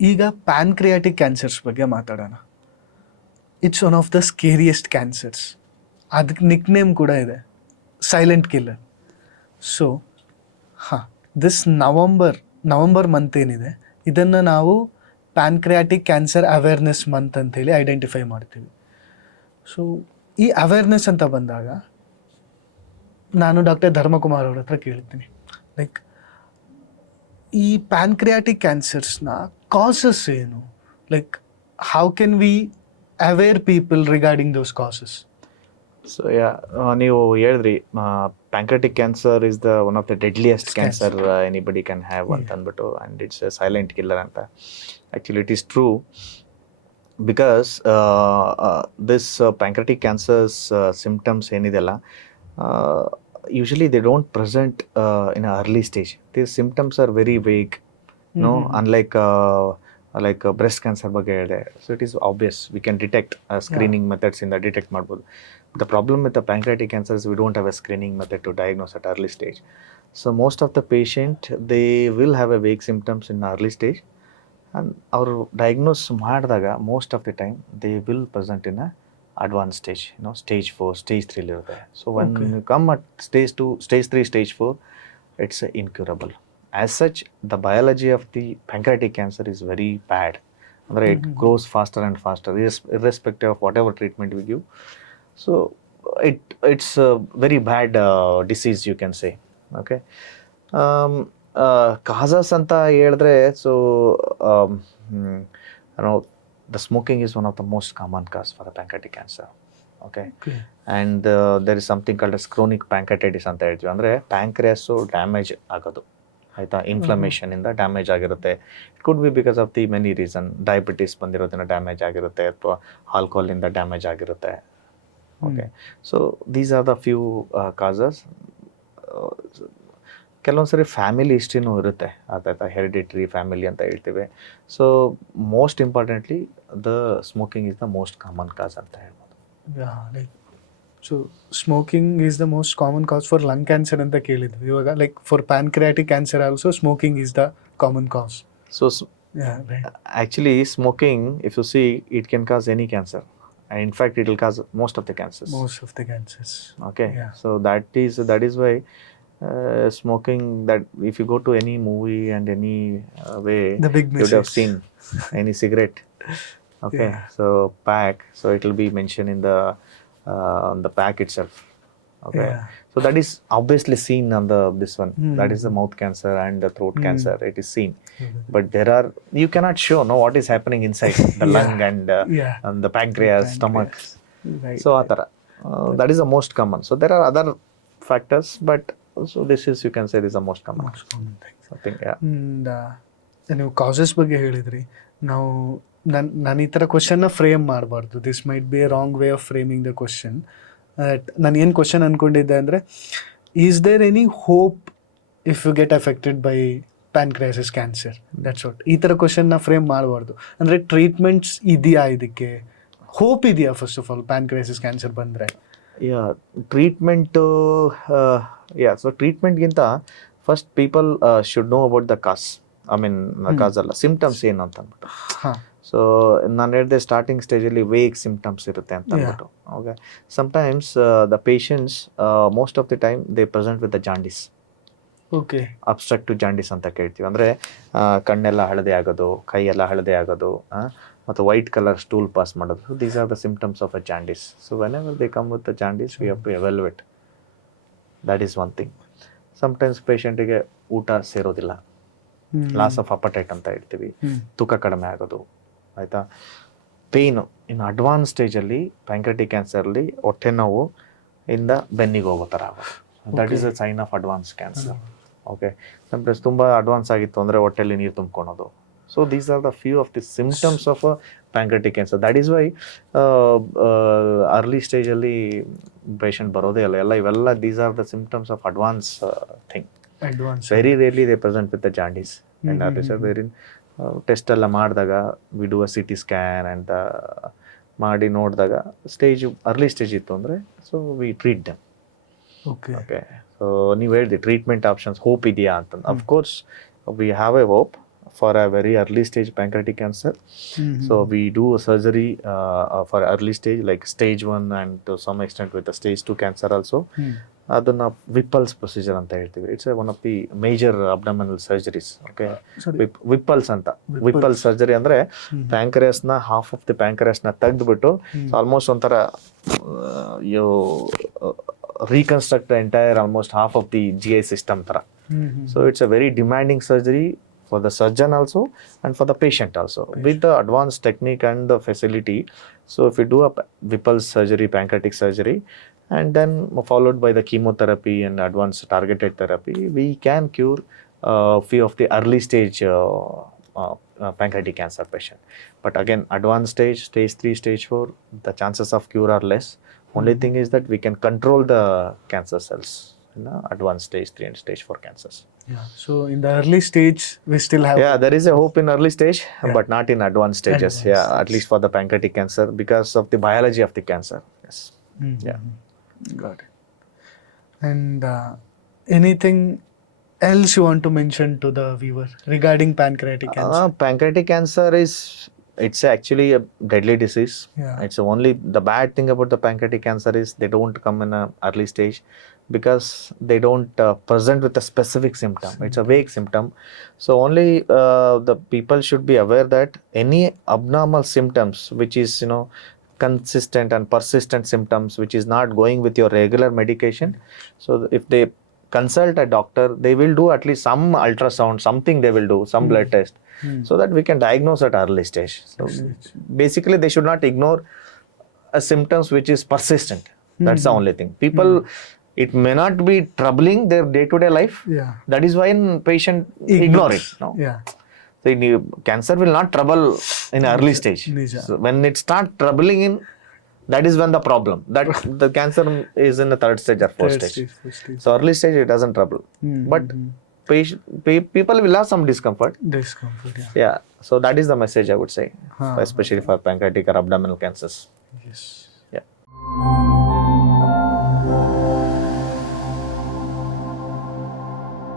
ಈಗ pancreatic cancers ಬಗ್ಗೆ ಮಾತಾಡೋಣ. It's one of the scariest cancers. ಅದಕ್ಕೆ ನಿಕ್ ನೇಮ್ ಕೂಡ ಇದೆ, ಸೈಲೆಂಟ್ ಕಿಲ್ಲರ್. ಸೊ ಹಾಂ, ದಿಸ್ ನವಂಬರ್ ಮಂತ್ ಏನಿದೆ, ಇದನ್ನು ನಾವು ಪ್ಯಾನ್ಕ್ರಿಯಾಟಿಕ್ ಕ್ಯಾನ್ಸರ್ ಅವೇರ್ನೆಸ್ ಮಂತ್ ಅಂತೇಳಿ ಐಡೆಂಟಿಫೈ ಮಾಡ್ತೀವಿ. ಸೊ ಈ ಅವೇರ್ನೆಸ್ ಅಂತ ಬಂದಾಗ ನಾನು ಡಾಕ್ಟರ್ ಧರ್ಮಕುಮಾರ್ ಅವ್ರ ಹತ್ರ ಕೇಳ್ತೀನಿ, ಲೈಕ್ ಈ ಪ್ಯಾನ್ಕ್ರಿಯಾಟಿಕ್ ಕ್ಯಾನ್ಸರ್ಸ್ನ ಕಾಸಸ್ ಏನು? Like how can we aware people regarding those causes? So ನೀವು ಹೇಳಿದ್ರಿ pancreatic cancer is the one of the deadliest cancer anybody can have ಅಂತ ಅಂದ್ಬಿಟ್ಟು, and it's a silent killer ಅಂತ. Actually it is true, because this pancreatic cancers symptoms ಏನಿದೆಯಲ್ಲ, usually they don't present in an early stage. These symptoms are very vague, no, unlike breast cancer ಬಗ್ಗೆ ಹೇಳಿದೆ. So it is obvious, we can detect screening methods in the detect ಮಾಡ್ಬೋದು. The problem with the pancreatic cancer is we don't have a screening method to diagnose at early stage. So most of the patient, they will have a vague symptoms in early stage, and our diagnose ಮಾಡಿದಾಗ most of the time they will present in a advanced stage, stage 4, stage 3 ಇರುತ್ತೆ. So when you come at stage 2, stage 3, stage 4, it's incurable. As such, the biology of the pancreatic cancer is very bad. Andre it grows faster and faster irrespective of whatever treatment we give. So it's a very bad disease, you can say. Okay. Causes anta ಹೇಳಿದ್ರೆ, so the smoking is one of the most common cause for the pancreatic cancer. Okay. And there is something called as chronic pancreatitis ಅಂತ ಹೇಳ್ತೀವಿ. ಅಂದರೆ pancreas damage ಆಗೋದು, ಆಯಿತಾ, ಇನ್ಫ್ಲಮೇಷನ್ ಇಂದ ಡ್ಯಾಮೇಜ್ ಆಗಿರುತ್ತೆ. It could be because of the many reason. Diabetes ಬಂದಿರೋದ್ರಿಂದ ಡ್ಯಾಮೇಜ್ ಆಗಿರುತ್ತೆ, ಅಥವಾ ಆಲ್ಕೋಹಾಲಿಂದ ಡ್ಯಾಮೇಜ್ ಆಗಿರುತ್ತೆ. Okay, so these are the few causes. ಕೆಲವೊಂದು ಸರಿ ಫ್ಯಾಮಿಲಿ ಹಿಸ್ಟ್ರಿನೂ ಇರುತ್ತೆ, ಆಯ್ತಾ, ಹೆರಿಡಿಟ್ರಿ ಫ್ಯಾಮಿಲಿ ಅಂತ ಹೇಳ್ತೀವಿ. So most importantly the smoking is the most common ಕಾಸ್ ಅಂತ ಹೇಳ್ಬೋದು. Like so smoking is the most common cause for lung cancer ಅಂತ ಕೇಳಿದ್ವಿ. ಇವಾಗ like for pancreatic cancer also smoking is the common cos. So actually smoking, if U C, it can cause any cancer. And in fact, it will cause most of the cancers. Okay. Yeah. So that is why smoking, that if you go to any movie and any way, you would have seen any cigarette. Okay. Yeah. So pack, so it will be mentioned in the pack itself. Okay. Yeah. So that is obviously seen on this one. That is the mouth cancer and the throat cancer. It is seen. But there are, you cannot show what is happening inside the lung and the pancreas, stomach. Right. So that is the most common. So there are other factors, but so this is, you can say, this is the most common thing. Something, yeah. ನೀವು causes ಬಗ್ಗೆ ಹೇಳಿದ್ರಿ. ನಾವು ನಾನು ಈ ಥರ ಕ್ವಶನ್ನ frame ಮಾಡಬಾರ್ದು. This might be a wrong way of framing the question. ನಾನು ಏನು ಕ್ವಶನ್ ಅಂದ್ಕೊಂಡಿದ್ದೆ ಅಂದರೆ, is there any hope if you get affected by pancreatic cancer? That's what. ಈ ಥರ ಕ್ವಶನ್ನ ಫ್ರೇಮ್ ಮಾಡಬಾರ್ದು. ಅಂದರೆ ಟ್ರೀಟ್ಮೆಂಟ್ಸ್ ಇದೆಯಾ, ಇದಕ್ಕೆ ಹೋಪ್ ಇದೆಯಾ? First of all, pancreatic cancer ಬಂದರೆ ಟ್ರೀಟ್ಮೆಂಟು, ಸೊ ಟ್ರೀಟ್ಮೆಂಟ್ಗಿಂತ first people should know about the cause. I mean cause ಅಲ್ಲ, ಸಿಂಪ್ಟಮ್ಸ್ ಏನು ಅಂತ ಅಂದ್ಬಿಟ್ಟು. ಸೊ ನಾನು ಹೇಳಿದೆ, ಸ್ಟಾರ್ಟಿಂಗ್ ಸ್ಟೇಜಲ್ಲಿ ವೇಗ್ ಸಿಂಪ್ಟಮ್ಸ್ ಇರುತ್ತೆ ಅಂತ ಅಂದ್ಬಿಟ್ಟು. Okay, sometimes the patients most of the time they present with the jaundice. Okay, obstructive jaundice ಅಂತ ಕೇಳ್ತೀವಿ. ಅಂದರೆ ಕಣ್ಣೆಲ್ಲ ಹಳದೆ ಆಗೋದು, ಕೈಯೆಲ್ಲ ಹಳದೆ ಆಗೋದು, ಮತ್ತು ವೈಟ್ ಕಲರ್ ಸ್ಟೂಲ್ ಪಾಸ್ ಮಾಡೋದು. So these are the symptoms of a jaundice. So whenever they come with the jaundice, we have to evaluate. That is one thing. Sometimes ಪೇಷಂಟಿಗೆ ಊಟ ಸೇರೋದಿಲ್ಲ, ಲಾಸ್ ಆಫ್ ಅಪಟೈಟ್ ಅಂತ ಹೇಳ್ತೀವಿ, ತೂಕ ಕಡಿಮೆ ಆಗೋದು, ಆಯಿತಾ. ಪೇಯ್ನು ಇನ್ನು ಅಡ್ವಾನ್ಸ್ ಸ್ಟೇಜಲ್ಲಿ ಪ್ಯಾಂಕ್ರೆಟಿಕ್ ಕ್ಯಾನ್ಸರ್ಲಿ ಹೊಟ್ಟೆ ನೋವು ಇಂದ ಬೆನ್ನಿಗೆ ಹೋಗೋ ಥರ ಆಗೋದು. That is a sign of advance cancer. Okay, sometimes ತುಂಬ ಅಡ್ವಾನ್ಸ್ ಆಗಿತ್ತು ಅಂದರೆ ಹೊಟ್ಟೆಯಲ್ಲಿ ನೀರು ತುಂಬ್ಕೊಳೋದು. So these are the few of the symptoms of pancreatic cancer. That is why early ಸ್ಟೇಜಲ್ಲಿ ಪೇಷಂಟ್ ಬರೋದೇ ಅಲ್ಲ. ಇವೆಲ್ಲ these are the symptoms of advance thing. Very rarely they present with the jaundice. And are this are very test ಎಲ್ಲ ಮಾಡಿದಾಗ we do a CT scan ಅಂತ ಮಾಡಿ ನೋಡಿದಾಗ early stage ಇತ್ತು ಅಂದರೆ, so we treat them. Okay, so ನೀವು ಹೇಳಿದೆ treatment options hope ಇದೆಯಾ ಅಂತ. Of course we have A hope for a very early stage pancreatic cancer. Mhm. So we do a surgery for early stage, like stage 1 and to some extent with the stage 2 cancer also. ಅದನ್ನ ವಿಪ್ಪಲ್ಸ್ procedure ಅಂತ ಹೇಳ್ತೀವಿ. It's one of the major abdominal surgeries. Okay, Whipple's ಅಂತ. Whipple surgery ಅಂದ್ರೆ ಪ್ಯಾಂಕ್ರಿಯಾಸ್ನ half of the ಪ್ಯಾಂಕ್ರಿಯಾಸ್ನ ತೆಗೆದ್ಬಿಟ್ಟು almost ಒಂಥರ reconstruct the entire almost half of the GI system ತರ. So it's a very demanding surgery for the surgeon also and for the patient also, with the advanced technique and the facility. So if you do a Whipple's surgery, pancreatic surgery, and then followed by the chemotherapy and advanced targeted therapy, we can cure few of the early stage pancreatic cancer patient. But again, advanced stage, stage 3, stage 4, the chances of cure are less. Only thing is that we can control the cancer cells in advanced stage 3 and stage 4 cancers. Yeah. So in the early stage, we still have. Yeah, there is a hope in early stage, but not in advanced stages. At least for the pancreatic cancer, because of the biology of the cancer. Yes. Yeah. Got it. And anything else you want to mention to the viewer regarding pancreatic cancer? Pancreatic cancer it's actually a deadly disease. It's only the bad thing about the pancreatic cancer is they don't come in an early stage because they don't present with a specific symptom. It's a vague symptom. So only the people should be aware that any abnormal symptoms which is consistent and persistent symptoms which is not going with your regular medication, so if they consult a doctor, they will do at least some ultrasound, something they will do, some blood test, so that we can diagnose at early stage. So basically they should not ignore a symptoms which is persistent. That's the only thing. People, it may not be troubling their day-to-day life. That is why patient ignore it. No? The cancer will not trouble in early stage. So when it start troubling in, that is when the problem, that the cancer is in the third stage or fourth stage. So early stage it doesn't trouble. But people will have some discomfort. Yeah. So that is the message I would say, especially for pancreatic or abdominal cancers. Yes. Yeah.